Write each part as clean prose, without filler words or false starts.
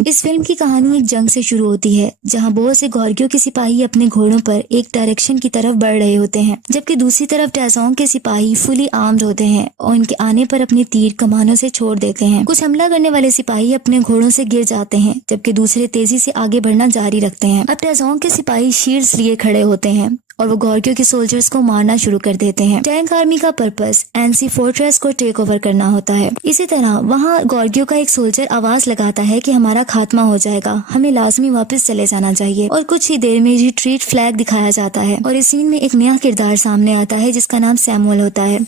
थी। इस फिल्म की कहानी एक जंग से शुरू होती है जहाँ बहुत से गॉर्गियो के सिपाही अपने घोड़ों पर एक डायरेक्शन की तरफ बढ़ रहे होते हैं, जबकि दूसरी तरफ टैजोंग के सिपाही फुली आर्म्ड होते हैं और उनके आने पर अपने तीर कमानों से छोड़ देते हैं। कुछ हमला करने वाले सिपाही अपने घोड़ों से गिर जाते हैं, जबकि दूसरे तेजी से आगे बढ़ना जारी रखते हैं। अब टैजोंग के सिपाही शील्ड्स लिए खड़े होते हैं और वो गॉर्गियो के सोल्जर्स को मारना शुरू कर देते हैं। टैंक आर्मी का पर्पस एनसी फोर्ट्रेस को टेक ओवर करना होता है। इसी तरह वहाँ गॉर्गियो का एक सोल्जर आवाज लगाता है कि हमारा खात्मा हो जाएगा, हमें लाजमी वापस चले जाना चाहिए। और कुछ ही देर में रिट्रीट फ्लैग दिखाया जाता है और इस सीन में एक नया किरदार सामने आता है जिसका नाम सैमुअल होता है।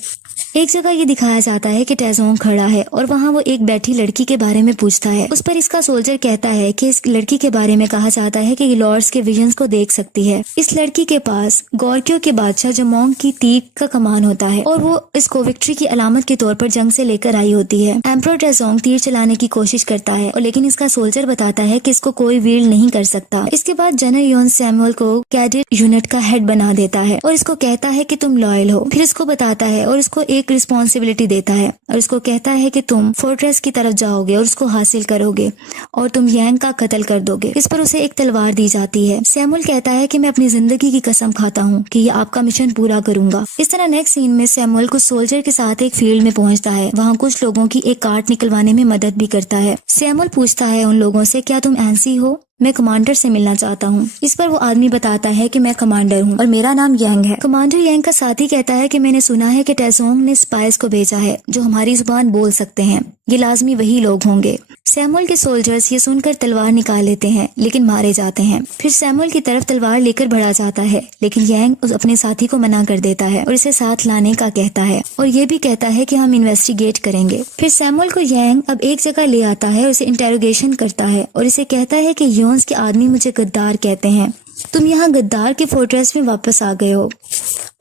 एक जगह ये दिखाया जाता है कि टैजोंग खड़ा है और वहाँ वो एक बैठी लड़की के बारे में पूछता है। उस पर इसका सोल्जर कहता है कि इस लड़की के बारे में कहा जाता है कि ये लॉर्ड्स के विजन्स को देख सकती है। इस लड़की के पास गॉर्गियो के बादशाह जमोंग की तीर का कमान होता है और वो इसको विक्ट्री की अलामत के तौर पर जंग से लेकर आई होती है। एम्परर टैजोंग तीर चलाने की कोशिश करता है और लेकिन इसका सोल्जर बताता है कि इसको कोई वील्ड नहीं कर सकता। इसके बाद जनरल योन सैमुअल को कैडेट यूनिट का हेड बना देता है और इसको कहता है कि तुम लॉयल हो। फिर इसको बताता है और इसको एक रिस्पॉन्सिबिलिटी देता है और इसको कहता है कि तुम फोर्ट्रेस की तरफ जाओगे और उसको हासिल करोगे और तुम यांग का कत्ल कर दोगे। इस पर उसे एक तलवार दी जाती है। सैमुअल कहता है कि मैं अपनी जिंदगी की कसम खाता हूँ कि ये आपका मिशन पूरा करूंगा। इस तरह नेक्स्ट सीन में सैमुअल कुछ सोल्जर के साथ एक फील्ड में पहुंचता है। वहाँ कुछ लोगों की एक कार्ट निकलवाने में मदद भी करता है। सैमुअल पूछता है उन लोगों से, क्या तुम एनसी हो? मैं कमांडर से मिलना चाहता हूँ। इस पर वो आदमी बताता है कि मैं कमांडर हूँ और मेरा नाम यांग है। कमांडर यांग का साथी कहता है कि मैंने सुना है कि टैजोंग ने स्पाइस को भेजा है जो हमारी जुबान बोल सकते हैं। ये लाजमी वही लोग होंगे। सैमुअल के सोल्जर्स ये सुनकर तलवार निकाल लेते हैं लेकिन मारे जाते हैं। फिर सैमुअल की तरफ तलवार लेकर बढ़ा जाता है लेकिन यांग उस अपने साथी को मना कर देता है और इसे साथ लाने का कहता है और ये भी कहता है कि हम इन्वेस्टिगेट करेंगे। फिर सैमुअल को यांग अब एक जगह ले आता है और इसे इंटेरोगेशन करता है और इसे कहता है कि योन्स के आदमी मुझे गद्दार कहते हैं, तुम यहाँ गद्दार के फोर्ट्रेस में वापस आ गए हो।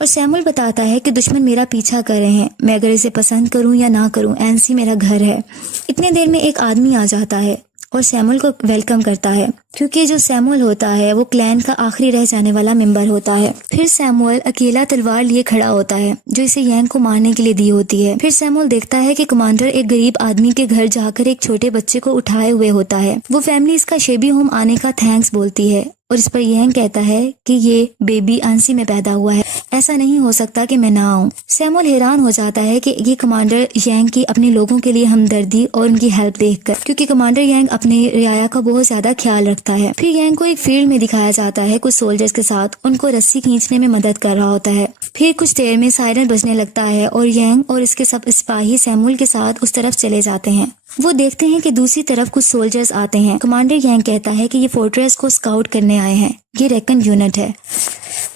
और सैमुअल बताता है कि दुश्मन मेरा पीछा कर रहे हैं, मैं अगर इसे पसंद करूं या ना करूं, एनसी मेरा घर है। इतने देर में एक आदमी आ जाता है और सैमुअल को वेलकम करता है क्योंकि जो सैमुअल होता है वो क्लैन का आखिरी रह जाने वाला मेंबर होता है। फिर सैमुअल अकेला तलवार लिए खड़ा होता है जो इसे यांग को मारने के लिए दी होती है। फिर सैमुअल देखता है कि कमांडर एक गरीब आदमी के घर जाकर एक छोटे बच्चे को उठाए हुए होता है। वो फैमिली इसका शेबी होम आने का थैंक्स बोलती है और इस पर यांग कहता है कि ये बेबी एनसी में पैदा हुआ है, ऐसा नहीं हो सकता कि मैं ना आऊं। सैमुअल हैरान हो जाता है कि ये कमांडर यांग की अपने लोगों के लिए हमदर्दी और उनकी हेल्प देखकर, क्योंकि कमांडर यांग अपने रियाया का बहुत ज्यादा ख्याल रखता है। फिर यांग को एक फील्ड में दिखाया जाता है कुछ सोल्जर्स के साथ, उनको रस्सी खींचने में मदद कर रहा होता है। फिर कुछ देर में सायरन बजने लगता है और यांग और इसके सब सिपाही सैमुअल के साथ उस तरफ चले जाते हैं। वो देखते हैं कि दूसरी तरफ कुछ सोल्जर्स आते हैं। कमांडर यांग कहता है कि ये फोर्ट्रेस को स्काउट करने आए हैं, ये रेकन यूनिट है।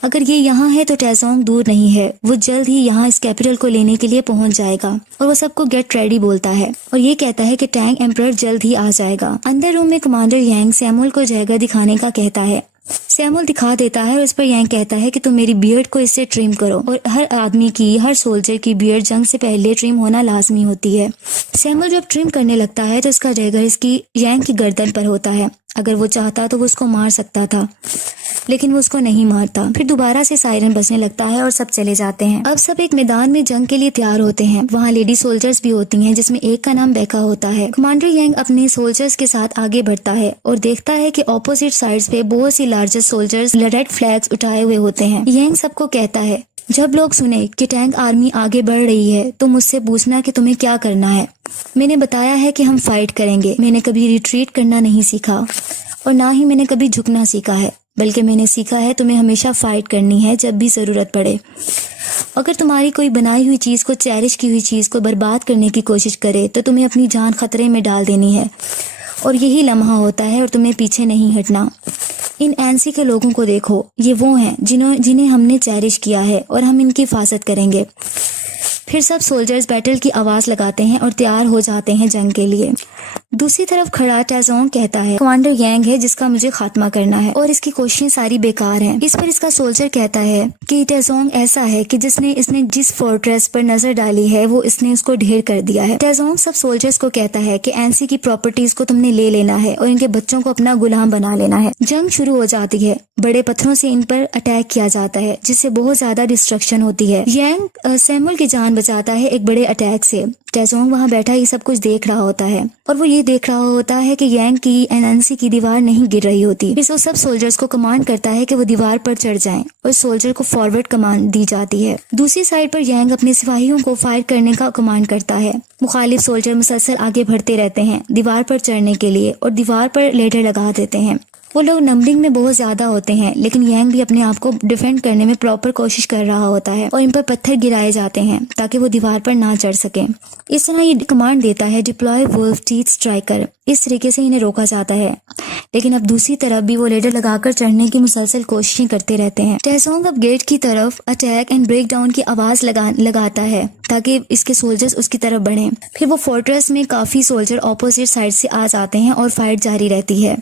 अगर ये यहाँ है तो टैजोंग दूर नहीं है, वो जल्द ही यहाँ इस कैपिटल को लेने के लिए पहुँच जाएगा। और वो सबको गेट रेडी बोलता है और ये कहता है कि टैंक एम्परर जल्द ही आ जाएगा। अंदर रूम में कमांडर यांग सैमुअल को जगह दिखाने का कहता है। सैमुअल दिखा देता है और इस पर यांग कहता है कि तुम मेरी बियर्ड को इससे ट्रिम करो। और हर आदमी की, हर सोल्जर की बियर्ड जंग से पहले ट्रिम होना लाजमी होती है। सैमुअल जब ट्रिम करने लगता है तो इसका डैगर इसकी यांग की गर्दन पर होता है। अगर वो चाहता तो वो उसको मार सकता था लेकिन वो उसको नहीं मारता। फिर दोबारा से सायरन बजने लगता है और सब चले जाते हैं। अब सब एक मैदान में जंग के लिए तैयार होते हैं। वहाँ लेडी सोल्जर्स भी होती हैं जिसमें एक का नाम बेका होता है। कमांडर यांग अपने सोल्जर्स के साथ आगे बढ़ता है और देखता है कि ऑपोजिट साइड्स पे बहुत सी लार्जेस्ट सोल्जर्स रेड फ्लैग्स उठाए हुए होते हैं। यांग सबको कहता है, जब लोग सुने कि टैंक आर्मी आगे बढ़ रही है तो मुझसे पूछना कि तुम्हें क्या करना है। मैंने बताया है कि हम फाइट करेंगे। मैंने कभी रिट्रीट करना नहीं सीखा और ना ही मैंने कभी झुकना सीखा है, बल्कि मैंने सीखा है तुम्हें हमेशा फाइट करनी है जब भी जरूरत पड़े। अगर तुम्हारी कोई बनाई हुई चीज को, चेरिश की हुई चीज को बर्बाद करने की कोशिश करे तो तुम्हें अपनी जान खतरे में डाल देनी है और यही लम्हा होता है और तुम्हें पीछे नहीं हटना। इन एनसी के लोगों को देखो, ये वो हैं जिन्हें हमने चेरिश किया है और हम इनकी हिफाजत करेंगे। फिर सब सोल्जर्स बैटल की आवाज लगाते हैं और तैयार हो जाते हैं जंग के लिए। दूसरी तरफ खड़ा टैजोंग कहता है, कमांडर यांग है जिसका मुझे खात्मा करना है और इसकी कोशिशें सारी बेकार हैं। इस पर इसका सोल्जर कहता है कि टैजोंग ऐसा है कि इसने जिस फोर्ट्रेस पर नजर डाली है वो इसने उसको ढेर कर दिया है। टैजोंग सब सोल्जर्स को कहता है कि एनसी की प्रॉपर्टीज को तुमने ले लेना है और इनके बच्चों को अपना गुलाम बना लेना है। जंग शुरू हो जाती है। बड़े पत्थरों से इन पर अटैक किया जाता है जिससे बहुत ज्यादा डिस्ट्रक्शन होती है। यांग सैमुअल की जान बचाता है एक बड़े अटैक से। टेजोंग वहाँ बैठा ये सब कुछ देख रहा होता है और वो ये देख रहा होता है कि यांग की एनएनसी की दीवार नहीं गिर रही होती। फिर वो सब सोल्जर्स को कमांड करता है कि वो दीवार पर चढ़ जाएं और सोल्जर को फॉरवर्ड कमांड दी जाती है। दूसरी साइड पर यांग अपने सिपाहियों को फायर करने का कमांड करता है। मुखालिफ सोल्जर मुसलसल आगे बढ़ते रहते हैं दीवार पर चढ़ने के लिए और दीवार पर लेडर लगा देते हैं। वो लोग नंबरिंग में बहुत ज्यादा होते हैं, लेकिन यांग भी अपने आप को डिफेंड करने में प्रॉपर कोशिश कर रहा होता है और इन पर पत्थर गिराए जाते हैं ताकि वो दीवार पर ना चढ़ सके। इस तरह ये कमांड देता है डिप्लॉय वुल्फ टीथ स्ट्राइकर। इस तरीके से इन्हें रोका जाता है, लेकिन अब दूसरी तरफ भी वो लेडर लगाकर चढ़ने की मुसलसल कोशिशें करते रहते हैं। टेजोंग अब गेट की तरफ अटैक एंड ब्रेक डाउन की आवाज लगाता है ताकि इसके सोल्जर्स उसकी तरफ बढ़ें। फिर वो फोर्ट्रेस में काफी सोल्जर ऑपोजिट साइड से आ जाते हैं और फाइट जारी रहती है।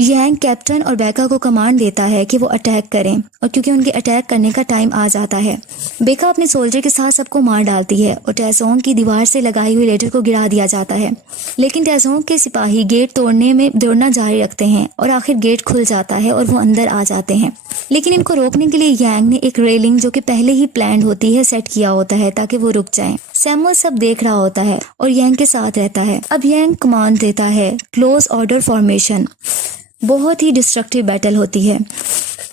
यांग कैप्टन और बेका को कमांड देता है कि वो अटैक करें और क्योंकि उनके अटैक करने का टाइम आ जाता है, बेका अपने सोल्जर के साथ सबको मार डालती है और टेजोंग की दीवार से लगाई हुई लेडर को गिरा दिया जाता है। लेकिन टेजोंग के सिपाही गेट तोड़ने में दौड़ना जारी रखते हैं और आखिर गेट खुल जाता है और वो अंदर आ जाते हैं। लेकिन इनको रोकने के लिए यांग ने एक रेलिंग जो कि पहले ही प्लान होती है सेट किया होता है ताकि वो रुक जाएं। सैमुअल सब देख रहा होता है और यांग के साथ रहता है। अब यांग कमांड देता है क्लोज ऑर्डर फॉर्मेशन। बहुत ही डिस्ट्रक्टिव बैटल होती है।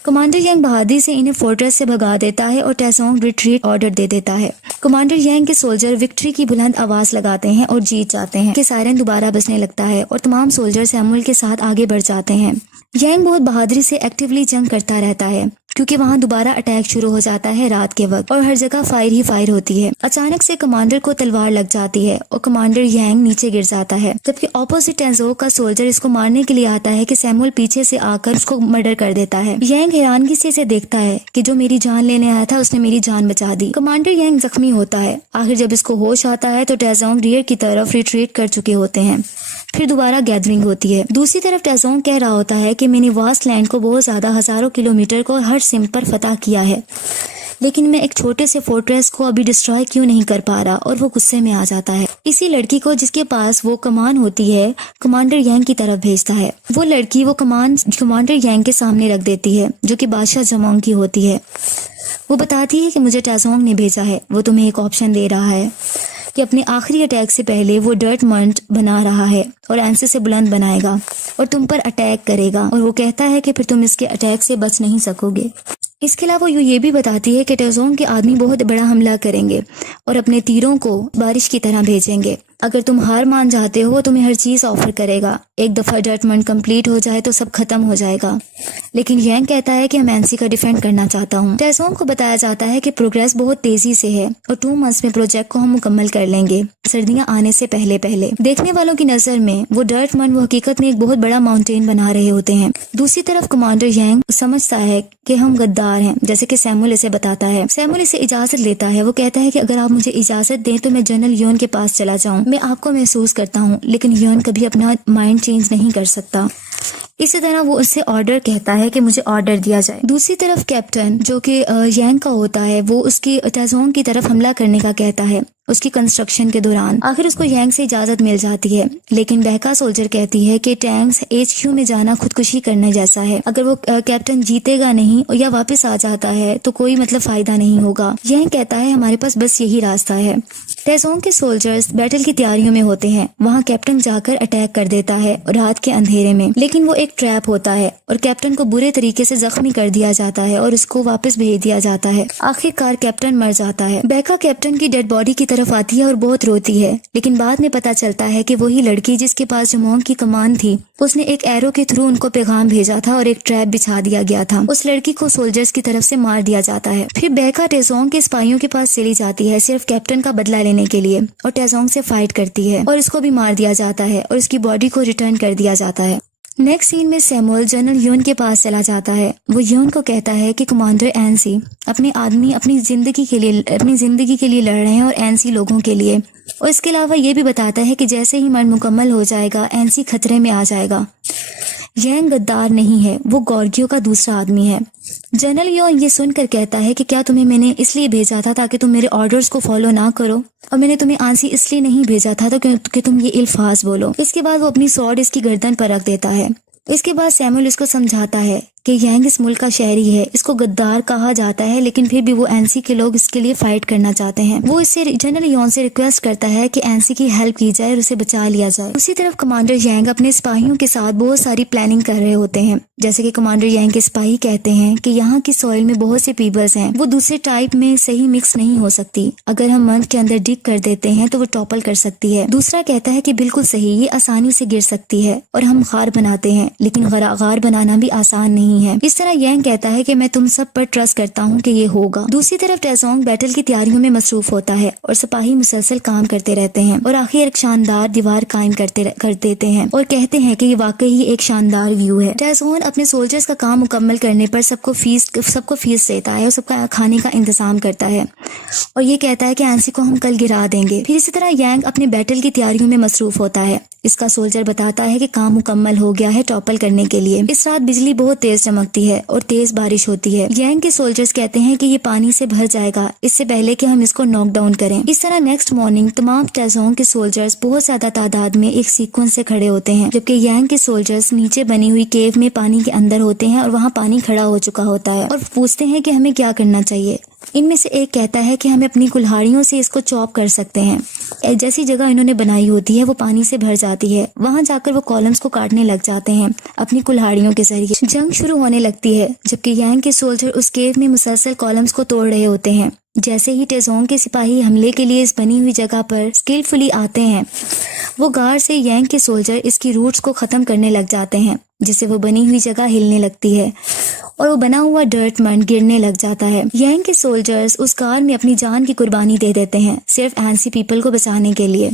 कमांडर यांग बहादुरी से इन्हें फोर्ट्रेस से भगा देता है और टेजोंग रिट्रीट ऑर्डर दे देता है। कमांडर यांग के सोल्जर विक्ट्री की बुलंद आवाज लगाते हैं और जीत जाते हैं कि सायरन दोबारा बजने लगता है और तमाम सोल्जर सैमुअल के साथ आगे बढ़ जाते हैं। यांग बहुत बहादुरी से एक्टिवली जंग करता रहता है क्योंकि वहाँ दोबारा अटैक शुरू हो जाता है रात के वक्त और हर जगह फायर ही फायर होती है। अचानक से कमांडर को तलवार लग जाती है और कमांडर यांग नीचे गिर जाता है, जबकि ऑपोजिट टेजोंग का सोल्जर इसको मारने के लिए आता है कि सैमुअल पीछे से आकर उसको मर्डर कर देता है। यांग हैरानगी से इसे देखता है कि जो मेरी जान लेने आया था उसने मेरी जान बचा दी। कमांडर यांग जख्मी होता है। आखिर जब इसको होश आता है तो टेजोंग रियर की तरफ रिट्रीट कर चुके होते हैं। फिर दोबारा गैदरिंग होती है। दूसरी तरफ टेजोंग कह रहा होता है कि मैंने वास्ट लैंड को बहुत ज्यादा हजारों किलोमीटर को हर सिम पर फतह किया है, लेकिन मैं एक छोटे से फोर्ट्रेस को अभी डिस्ट्रॉय क्यों नहीं कर पा रहा, और वो गुस्से में आ जाता है। इसी लड़की को जिसके पास वो कमान होती है कमांडर यांग की तरफ भेजता है। वो लड़की वो कमान कमांडर यांग के सामने रख देती है जो कि बादशाह जमोंग की होती है। वो बताती है कि मुझे टेजोंग ने भेजा है। वो तुम्हें एक ऑप्शन दे रहा है कि अपने आखिरी अटैक से पहले वो डर्ट मंट बना रहा है और एंसे से बुलंद बनाएगा और तुम पर अटैक करेगा, और वो कहता है कि फिर तुम इसके अटैक से बच नहीं सकोगे। इसके अलावा वो ये भी बताती है कि टेजोंग के आदमी बहुत बड़ा हमला करेंगे और अपने तीरों को बारिश की तरह भेजेंगे। अगर तुम हार मान जाते हो तुम्हें हर चीज ऑफर करेगा। एक दफा डर्टमंड कंप्लीट हो जाए तो सब खत्म हो जाएगा। लेकिन यांग कहता है कि मैं एनसी का डिफेंड करना चाहता हूँ। टेजोंग को बताया जाता है कि प्रोग्रेस बहुत तेजी से है और 2 मंथ्स में प्रोजेक्ट को हम मुकम्मल कर लेंगे, सर्दियां आने से पहले पहले। देखने वालों की नजर में वो डर्टमंड वो हकीकत में एक बहुत बड़ा माउंटेन बना रहे होते हैं। दूसरी तरफ कमांडर यांग समझता है कि हम गद्दार हैं, जैसे कि सैमुअल इसे बताता है। सैमुअल इसे इजाजत लेता है। वो कहता है कि अगर आप मुझे इजाजत दें तो मैं जनरल योन के पास चला जाऊं। मैं आपको महसूस करता हूँ, लेकिन योन कभी अपना माइंड चेंज नहीं कर सकता। इसी तरह वो उससे ऑर्डर कहता है कि मुझे ऑर्डर दिया जाए। दूसरी तरफ कैप्टन जो कि यांग का होता है वो उसकी टेजोंग की तरफ हमला करने का कहता है उसकी कंस्ट्रक्शन के दौरान। आखिर उसको यांग से इजाजत मिल जाती है, लेकिन बहका सोल्जर कहती है कि टैंक्स HQ में जाना खुदकुशी करने जैसा है। अगर वो कैप्टन जीतेगा नहीं या वापस आ जाता है तो कोई मतलब फायदा नहीं होगा। यांग कहता है हमारे पास बस यही रास्ता है। टेजोंग के सोल्जर्स बैटल की तैयारियों में होते हैं। वहाँ कैप्टन जाकर अटैक कर देता है रात के अंधेरे में, लेकिन वो एक ट्रैप होता है और कैप्टन को बुरे तरीके से जख्मी कर दिया जाता है और उसको वापस भेज दिया जाता है। आखिरकार कैप्टन मर जाता है। बहका कैप्टन की डेड बॉडी की तरफ आती है और बहुत रोती है, लेकिन बाद में पता चलता है कि वही लड़की जिसके पास जमोंग की कमान थी उसने एक एरो के थ्रू उनको पैगाम भेजा था और एक ट्रैप बिछा दिया गया था। उस लड़की को सोल्जर्स की तरफ से मार दिया जाता है। फिर बहका टेजोंग के सिपाहियों के पास चली जाती है सिर्फ कैप्टन का बदला लेने के लिए, और टेजोंग से फाइट करती है और इसको भी मार दिया जाता है और उसकी बॉडी को रिटर्न कर दिया जाता है। नेक्स्ट सीन में सैमुअल जनरल यून के पास चला जाता है। वो यून को कहता है कि कमांडर एनसी अपने आदमी अपनी जिंदगी के लिए लड़ रहे हैं और एनसी लोगों के लिए, और इसके अलावा ये भी बताता है कि जैसे ही मर्ड मुकम्मल हो जाएगा एनसी खतरे में आ जाएगा। यांग गद्दार नहीं है, वो गॉर्गियो का दूसरा आदमी है। जनरल योन ये सुनकर कहता है कि क्या तुम्हें मैंने इसलिए भेजा था ताकि तुम मेरे ऑर्डर्स को फॉलो ना करो, और मैंने तुम्हें आंसी इसलिए नहीं भेजा था तो कि तुम ये इल्फाज बोलो। इसके बाद वो अपनी स्वॉर्ड इसकी गर्दन पर रख देता है। इसके बाद सैमुअल उसको समझाता है कि यांग इस मुल्क का शहरी है, इसको गद्दार कहा जाता है, लेकिन फिर भी वो एनसी के लोग इसके लिए फाइट करना चाहते हैं। वो इससे जनरल यॉन से रिक्वेस्ट करता है कि एनसी की हेल्प की जाए और उसे बचा लिया जाए। उसी तरफ कमांडर यांग अपने सिपाहियों के साथ बहुत सारी प्लानिंग कर रहे होते हैं। जैसे कि कमांडर यांग के सिपाही कहते हैं कि यहाँ की सॉइल में बहुत से पीपल्स हैं, वो दूसरे टाइप में सही मिक्स नहीं हो सकती। अगर हम मंथ के अंदर डिग कर देते हैं तो वो टॉपल कर सकती है। दूसरा कहता है कि बिल्कुल सही, ये आसानी से गिर सकती है और हम गार बनाते हैं, लेकिन गार बनाना भी आसान नहीं है। इस तरह यांग कहता है कि मैं तुम सब पर ट्रस्ट करता हूँ कि ये होगा। दूसरी तरफ टेजोंग बैटल की तैयारियों में मसरूफ होता है और सिपाही मुसलसल काम करते रहते हैं और आखिर एक शानदार दीवार कायम कर देते हैं और कहते हैं कि ये वाकई ही एक शानदार व्यू है। टेजोंग अपने सोल्जर्स का काम मुकम्मल करने पर सबको फीस देता है और सबका खाने का इंतजाम करता है और ये कहता है कि एनसी को हम कल गिरा देंगे। फिर इसी तरह यांग अपने बैटल की तैयारियों में मसरूफ होता है। इसका सोल्जर बताता है कि काम मुकम्मल हो गया है टॉपल करने के लिए। इस रात बिजली बहुत तेज चमकती है और तेज बारिश होती है। यांग के सोल्जर्स कहते हैं कि ये पानी से भर जाएगा इससे पहले कि हम इसको नॉक डाउन करें। इस तरह नेक्स्ट मॉर्निंग तमाम टेजोंग के सोल्जर्स बहुत ज्यादा तादाद में एक सीक्वेंस से खड़े होते हैं, जबकि यांग के सोल्जर्स नीचे बनी हुई केव में पानी के अंदर होते हैं और वहाँ पानी खड़ा हो चुका होता है और पूछते हैं कि हमें क्या करना चाहिए। इनमें से एक कहता है कि हमें अपनी कुल्हाड़ियों से इसको चॉप कर सकते हैं। जैसी जगह इन्होंने बनाई होती है वो पानी से भर जाती है, वहां जाकर वो कॉलम्स को काटने लग जाते हैं अपनी कुल्हाड़ियों के जरिए। जंग शुरू होने लगती है जबकि यांग के सोल्जर उस केव में मुसलसल कॉलम्स को तोड़ रहे होते हैं। जैसे ही टेजोंग के सिपाही हमले के लिए इस बनी हुई जगह पर स्किलफुली आते हैं, वो गार से यांग के सोल्जर इसकी रूट्स को खत्म करने लग जाते हैं, जिससे वो बनी हुई जगह हिलने लगती है और वो बना हुआ डर्ट मंड गिरने लग जाता है। यांग के सोल्जर्स उस कार में अपनी जान की कुर्बानी दे देते हैं सिर्फ एनसी पीपल को बचाने के लिए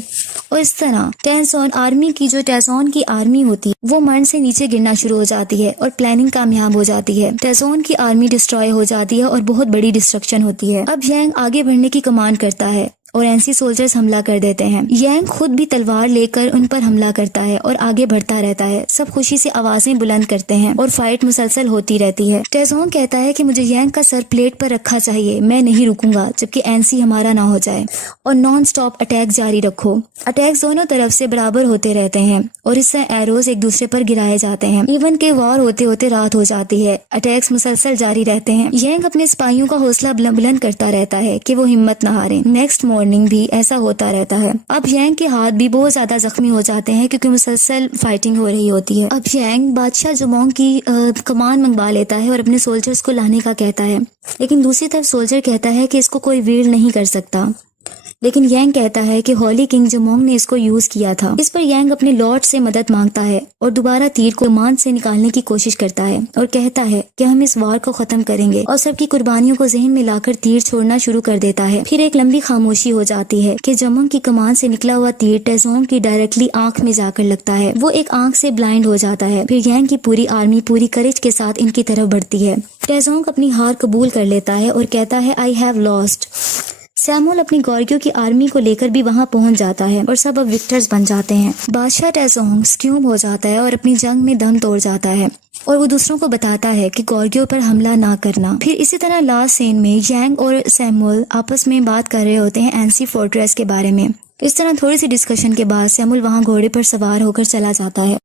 और इस तरह टेजोंग आर्मी की जो टेजोंग की आर्मी होती है वो मंड से नीचे गिरना शुरू हो जाती है और प्लानिंग कामयाब हो जाती है। टेजोंग की आर्मी डिस्ट्रॉय हो जाती है और बहुत बड़ी डिस्ट्रक्शन होती है। अब यांग आगे बढ़ने की कमांड करता है और एनसी सोल्जर्स हमला कर देते हैं। यांग खुद भी तलवार लेकर उन पर हमला करता है और आगे बढ़ता रहता है। सब खुशी से आवाजें बुलंद करते हैं और फाइट मुसलसल होती रहती है। टेजोंग कहता है कि मुझे यांग का सर प्लेट पर रखा चाहिए, मैं नहीं रुकूंगा जबकि एनसी हमारा ना हो जाए और नॉन स्टॉप अटैक जारी रखो। अटैक्स दोनों तरफ से बराबर होते रहते हैं और इससे एरोज एक दूसरे पर गिराए जाते हैं। इवन के वॉर होते होते रात हो जाती है। अटैक्स मुसलसल जारी रहते हैं। यांग अपने सिपाहियों का हौसला बुलंद करता रहता है कि वो हिम्मत न हारे। नेक्स्ट मॉर्निंग भी ऐसा होता रहता है। अब यांग के हाथ भी बहुत ज्यादा जख्मी हो जाते हैं क्योंकि मुसलसल फाइटिंग हो रही होती है। अब यांग बादशाह जुमोंग की कमान मंगवा लेता है और अपने सोल्जर्स को लाने का कहता है, लेकिन दूसरी तरफ सोल्जर कहता है कि इसको कोई वील नहीं कर सकता। लेकिन यांग कहता है कि होली किंग जुमोंग ने इसको यूज किया था। इस पर यांग अपने लॉर्ड से मदद मांगता है और दोबारा तीर को कमान से निकालने की कोशिश करता है और कहता है कि हम इस वार को खत्म करेंगे और सबकी कुर्बानियों को जहन में लाकर तीर छोड़ना शुरू कर देता है। फिर एक लंबी खामोशी हो जाती है कि जुमोंग की कमान से निकला हुआ तीर टेजोंग की डायरेक्टली आंख में जाकर लगता है। वो एक आंख से ब्लाइंड हो जाता है। फिर यांग की पूरी आर्मी पूरी करेज के साथ इनकी तरफ बढ़ती है। टेजोंग अपनी हार कबूल कर लेता है और कहता है आई हैव लॉस्ट। सैमुअल अपनी गॉर्गियो की आर्मी को लेकर भी वहां पहुंच जाता है और सब अब विक्टर्स बन जाते हैं। बादशाह टेजोंग स्क्यूम हो जाता है और अपनी जंग में दम तोड़ जाता है और वो दूसरों को बताता है कि गॉर्गियो पर हमला ना करना। फिर इसी तरह लास्ट सीन में यांग और सैमुअल आपस में बात कर रहे होते हैं एनसी फोर्ट्रेस के बारे में। इस तरह थोड़ी सी डिस्कशन के बाद सैमुअल वहां घोड़े पर सवार होकर चला जाता है।